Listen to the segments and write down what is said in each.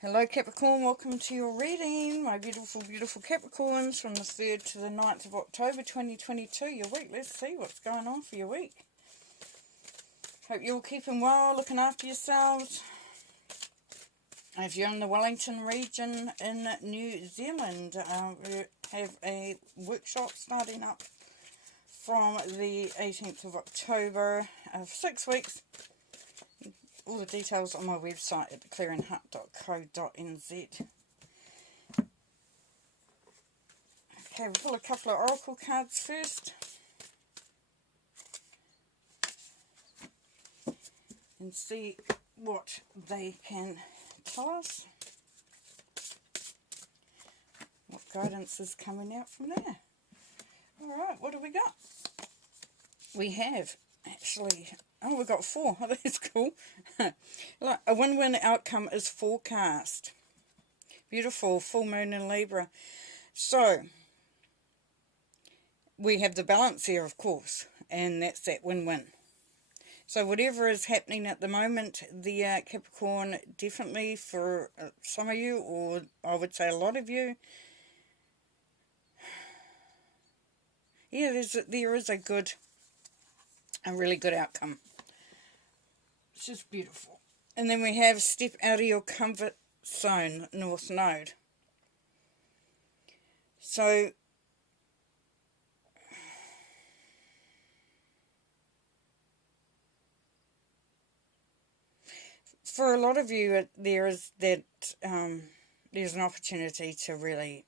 Hello Capricorn, welcome to your reading, my beautiful, beautiful Capricorns, from the 3rd to the 9th of October 2022, your week. Let's see what's going on for your week. Hope you're all keeping well, looking after yourselves. If you're in the Wellington region in New Zealand, we have a workshop starting up from the 18th of October for 6 weeks. All the details on my website at clearingheart.co.nz. Okay, we'll pull a couple of oracle cards first. And see what they can tell us. What guidance is coming out from there. Alright, what do we got? We have, actually... Oh, we've got 4. Oh, that's cool. Look, a win-win outcome is forecast. Beautiful. Full moon in Libra. So, we have the balance here, of course. And that's that win-win. So, whatever is happening at the moment, the Capricorn, definitely for some of you, or I would say a lot of you, yeah, there is a really good outcome. It's just beautiful. And then we have step out of your comfort zone, North Node. So, for a lot of you, there's an opportunity to really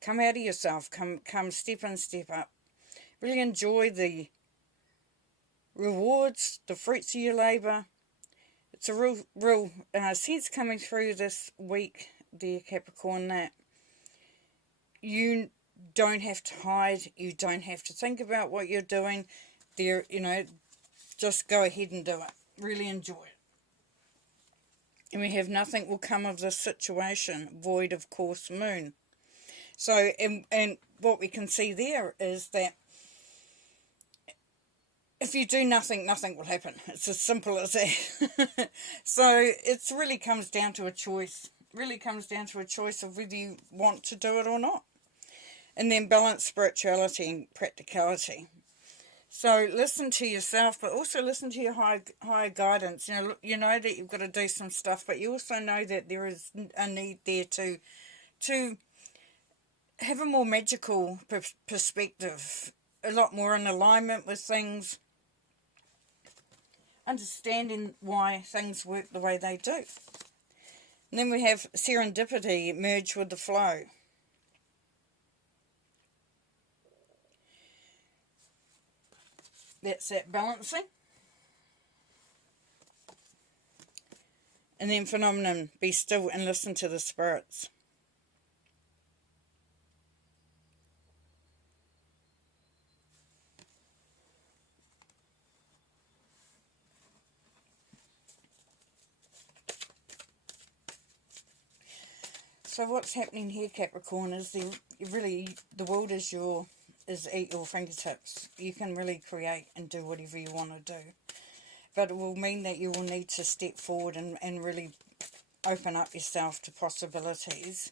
come out of yourself, come step in, step up. Really enjoy the rewards, the fruits of your labour. It's a real sense coming through this week, dear Capricorn, that you don't have to hide, you don't have to think about what you're doing. Just go ahead and do it. Really enjoy it. And we have nothing will come of this situation, void of course moon. So, and what we can see there is that if you do nothing, nothing will happen. It's as simple as that. So it really comes down to a choice. Really comes down to a choice of whether you want to do it or not. And then balance spirituality and practicality. So listen to yourself, but also listen to your higher guidance. You know that you've got to do some stuff, but you also know that there is a need there to have a more magical perspective, a lot more in alignment with things, understanding why things work the way they do. And then we have serendipity, merge with the flow. That's that balancing. And then phenomenon, be still and listen to the spirits. So what's happening here, Capricorn, is the world is at your fingertips. You can really create and do whatever you want to do. But it will mean that you will need to step forward and really open up yourself to possibilities.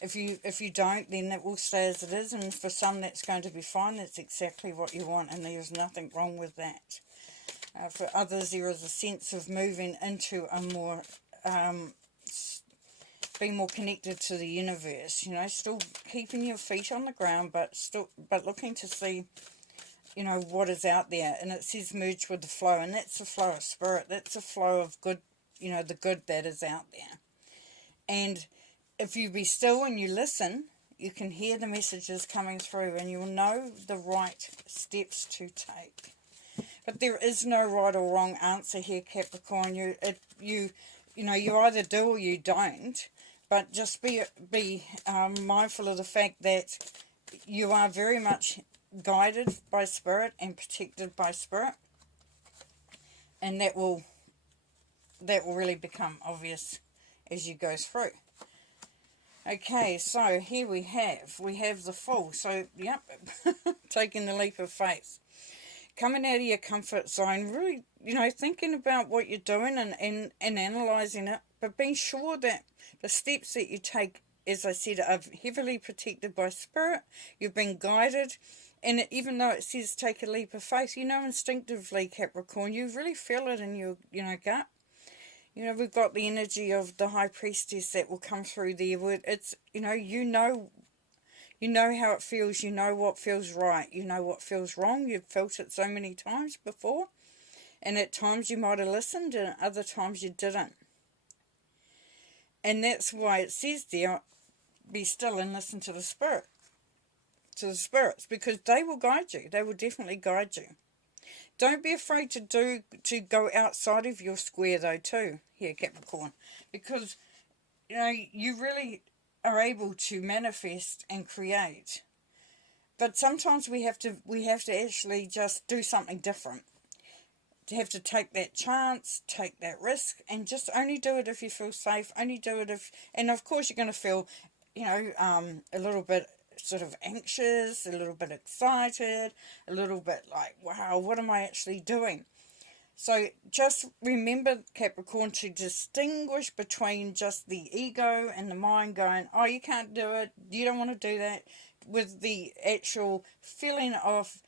If you don't, then it will stay as it is, and for some that's going to be fine. That's exactly what you want, and there's nothing wrong with that. For others, there is a sense of moving into a more being more connected to the universe, still keeping your feet on the ground, but looking to see, what is out there. And it says merge with the flow, and that's the flow of spirit. That's the flow of good, the good that is out there. And if you be still and you listen, you can hear the messages coming through, and you'll know the right steps to take. But there is no right or wrong answer here, Capricorn. You either do or you don't. But just be mindful of the fact that you are very much guided by spirit and protected by spirit, and that will really become obvious as you go through. Okay, so here we have the Fool. So yep, taking the leap of faith. coming out of your comfort zone, really, you know, thinking about what you're doing and analysing it, but being sure that the steps that you take, as I said, are heavily protected by spirit. You've been guided, and even though it says take a leap of faith, you know, instinctively, Capricorn, you really feel it in your, you know, gut. You know, we've got the energy of the High Priestess that will come through there. It's, you know how it feels. You know what feels right. You know what feels wrong. You've felt it so many times before. And at times you might have listened and other times you didn't. And that's why it says there, be still and listen to the spirit. To the spirits. Because they will guide you. They will definitely guide you. Don't be afraid to go outside of your square though too, here Capricorn. Because, you know, you really are able to manifest and create. But sometimes we have to actually just do something different. To have to take that chance, take that risk, and just only do it if you feel safe. Only do it if, and of course you're going to feel, you know, a little bit sort of anxious, a little bit excited, a little bit like, wow, what am I actually doing? So just remember, Capricorn, to distinguish between just the ego and the mind going, oh, you can't do it, you don't want to do that, with the actual feeling of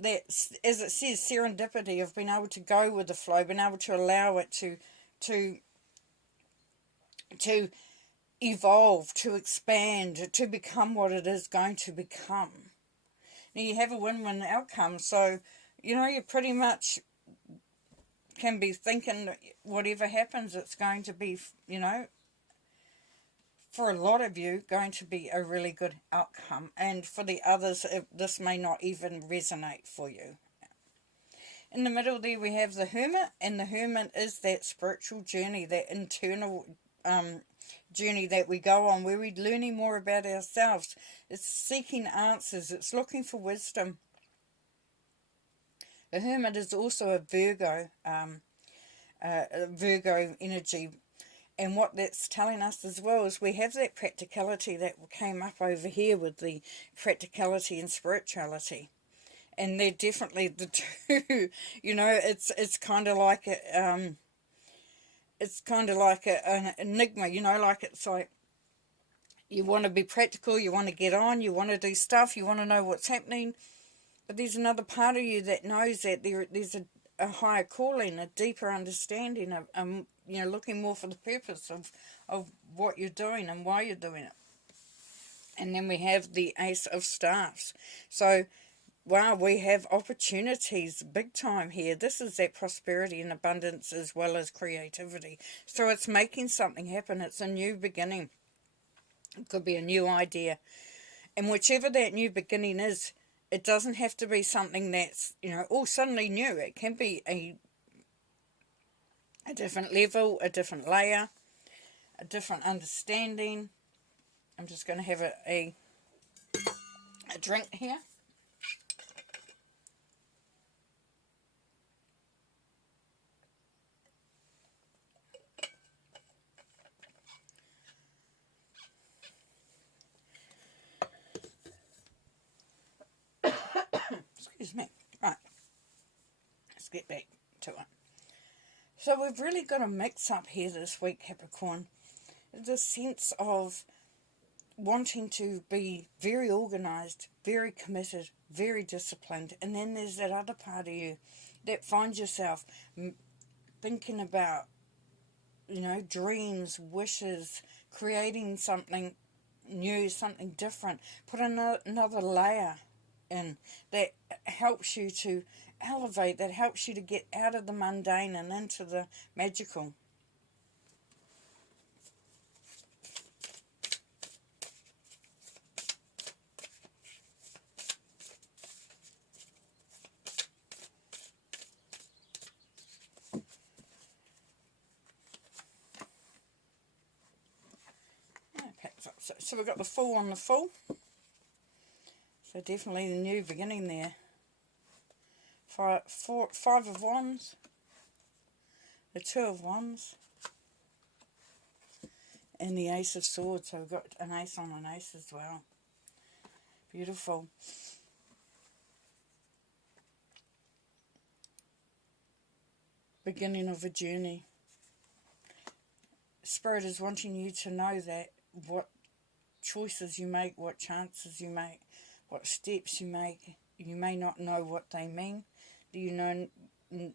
that, as it says, serendipity of being able to go with the flow, being able to allow it to evolve, to expand, to become what it is going to become. Now you have a win-win outcome, so, you know, you pretty much can be thinking whatever happens, it's going to be, you know, for a lot of you, going to be a really good outcome. And for the others, this may not even resonate for you. In the middle there we have the Hermit, and the Hermit is that spiritual journey, that internal journey that we go on, where we're learning more about ourselves. It's seeking answers. It's looking for wisdom. The Hermit is also a Virgo energy. And what that's telling us as well is we have that practicality that came up over here with the practicality and spirituality. And they're definitely the two. You know, it's kind of like an enigma, you know, like it's like you want to be practical, you want to get on, you want to do stuff, you want to know what's happening. But there's another part of you that knows that there's a higher calling, a deeper understanding of, you know, looking more for the purpose of what you're doing and why you're doing it. And then we have the Ace of Staffs. So, wow, we have opportunities big time here. This is that prosperity and abundance as well as creativity. So it's making something happen. It's a new beginning. It could be a new idea. And whichever that new beginning is, it doesn't have to be something that's, you know, all suddenly new. It can be a different level, a different layer, a different understanding. I'm just going to have a drink here. Excuse me. Right. Let's get back to it. So we've really got a mix up here this week, Capricorn. The sense of wanting to be very organised, very committed, very disciplined. And then there's that other part of you that finds yourself thinking about, you know, dreams, wishes, creating something new, something different. Put another layer in that helps you to elevate, that helps you to get out of the mundane and into the magical. So we've got the Fool on the Fool. So definitely the new beginning there. Five of Wands. The Two of Wands. And the Ace of Swords. So we've got an ace on an ace as well. Beautiful. beginning of a journey. Spirit is wanting you to know that what choices you make, what chances you make, what steps you make, you may not know what they mean.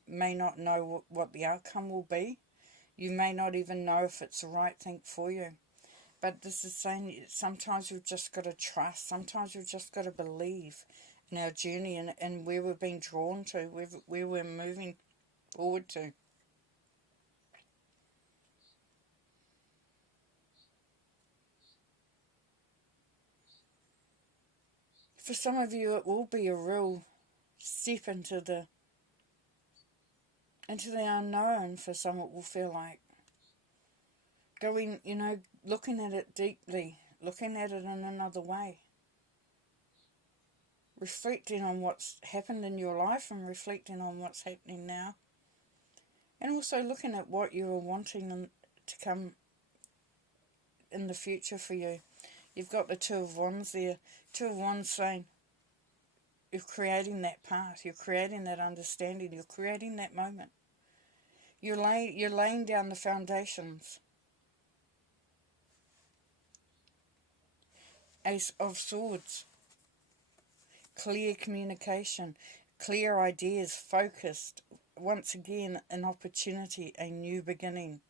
May not know what the outcome will be. You may not even know if it's the right thing for you. But this is saying sometimes we've just got to trust. Sometimes we've just got to believe in our journey and where we're being drawn to, where we're moving forward to. For some of you, it will be a real step into the unknown. For some, it will feel like going, looking at it deeply, looking at it in another way, reflecting on what's happened in your life and reflecting on what's happening now, and also looking at what you are wanting to come in the future for you. You've got the Two of Wands there. Two of Wands saying you're creating that path, you're creating that understanding, you're creating that moment. You're laying down the foundations. Ace of Swords. Clear communication, clear ideas, focused. Once again, an opportunity, a new beginning,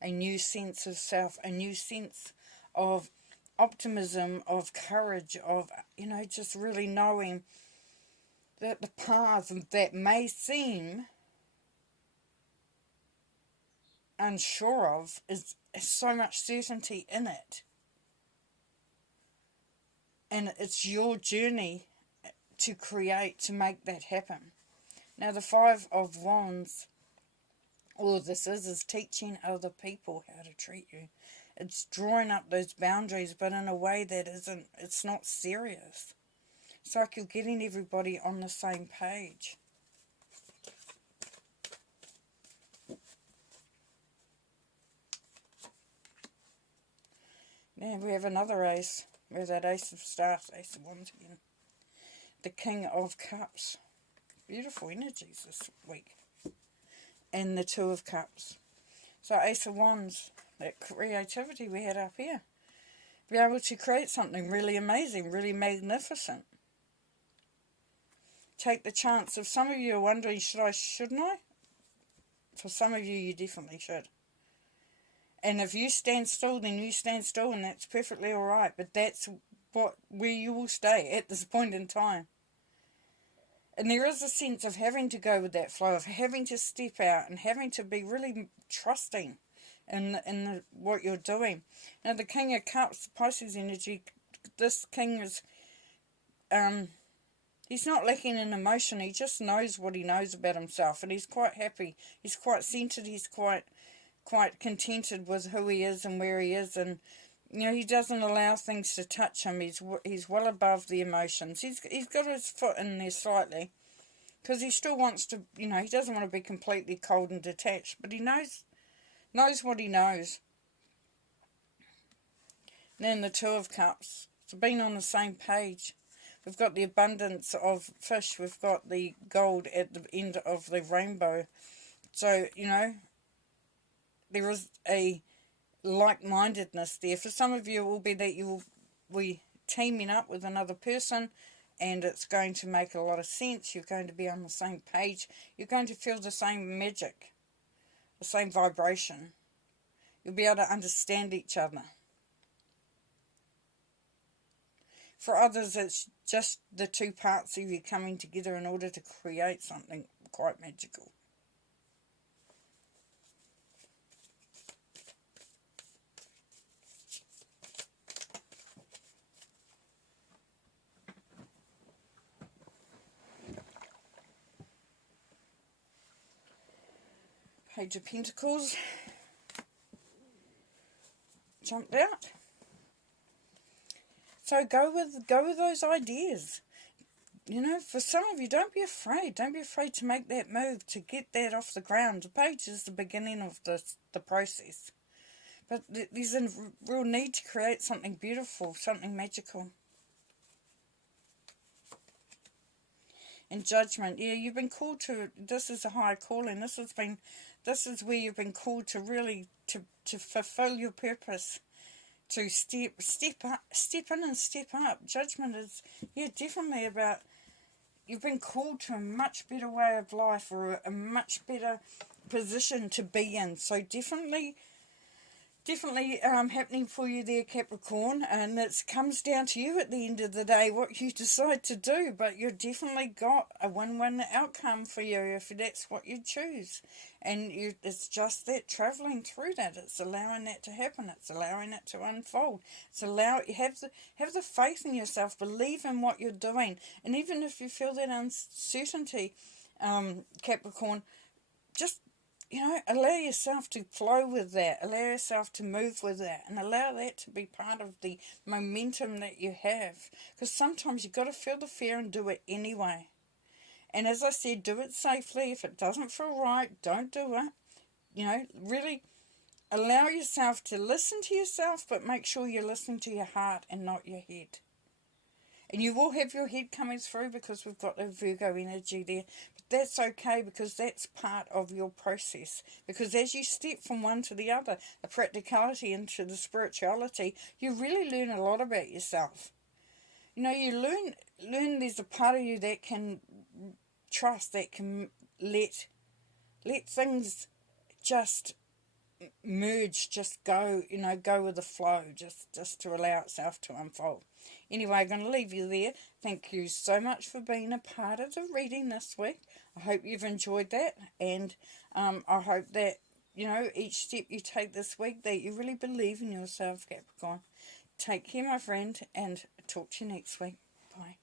a new sense of self, a new sense of optimism, of courage, of, just really knowing that the path that may seem unsure of is so much certainty in it. And it's your journey to create, to make that happen. Now the Five of Wands, all this is teaching other people how to treat you. It's drawing up those boundaries, but in a way that it's not serious. It's like you're getting everybody on the same page. Now we have another ace. We have that Ace of Stars, Ace of Wands again. The King of Cups. Beautiful energies this week. And the Two of Cups. So Ace of Wands, that creativity we had up here. Be able to create something really amazing, really magnificent. Take the chance. If some of you are wondering, shouldn't I? For some of you, you definitely should. And if you stand still, then you stand still, and that's perfectly alright. But that's where you will stay at this point in time. And there is a sense of having to go with that flow, of having to step out and having to be really trusting in what you're doing. Now, the King of Cups, Pisces energy, this king is, he's not lacking in emotion. He just knows what he knows about himself, and he's quite happy. He's quite centered. He's quite contented with who he is and where he is, and he doesn't allow things to touch him. He's well above the emotions. He's got his foot in there slightly, because he still wants to, he doesn't want to be completely cold and detached, but he knows what he knows. And then the Two of Cups. It's been on the same page. We've got the abundance of fish. We've got the gold at the end of the rainbow. So, there is a like-mindedness there. For some of you, it will be that you will be teaming up with another person, and it's going to make a lot of sense. You're going to be on the same page. You're going to feel the same magic, the same vibration. You'll be able to understand each other. For others, it's just the two parts of you coming together in order to create something quite magical. Page of Pentacles jumped out. So go with those ideas. For some of you, don't be afraid. Don't be afraid to make that move, to get that off the ground. The page is the beginning of the process. But there's a real need to create something beautiful, something magical. and Judgment. Yeah, you've been called to, this is a higher calling. This is where you've been called to really, to fulfill your purpose. To step in and step up. Judgment is, yeah, definitely about, you've been called to a much better way of life, or a much better position to be in. So definitely happening for you there, Capricorn, and it comes down to you at the end of the day what you decide to do, but you've definitely got a win-win outcome for you if that's what you choose. And it's just that, travelling through that, it's allowing that to happen, it's allowing it to unfold, have the faith in yourself, believe in what you're doing, and even if you feel that uncertainty, Capricorn, just, you know, allow yourself to flow with that, allow yourself to move with that, and allow that to be part of the momentum that you have. Because sometimes you've got to feel the fear and do it anyway. And as I said, do it safely. If it doesn't feel right, don't do it. You know, really allow yourself to listen to yourself, but make sure you're listening to your heart and not your head. And you will have your head coming through because we've got the Virgo energy there. But that's okay, because that's part of your process. Because as you step from one to the other, the practicality into the spirituality, you really learn a lot about yourself. You know, you learn there's a part of you that can trust, that can let things just merge, just go, you know, go with the flow, just to allow itself to unfold. Anyway, I'm going to leave you there. Thank you so much for being a part of the reading this week. I hope you've enjoyed that, and I hope that, you know, each step you take this week, that you really believe in yourself, Capricorn. Take care, my friend, and talk to you next week. Bye.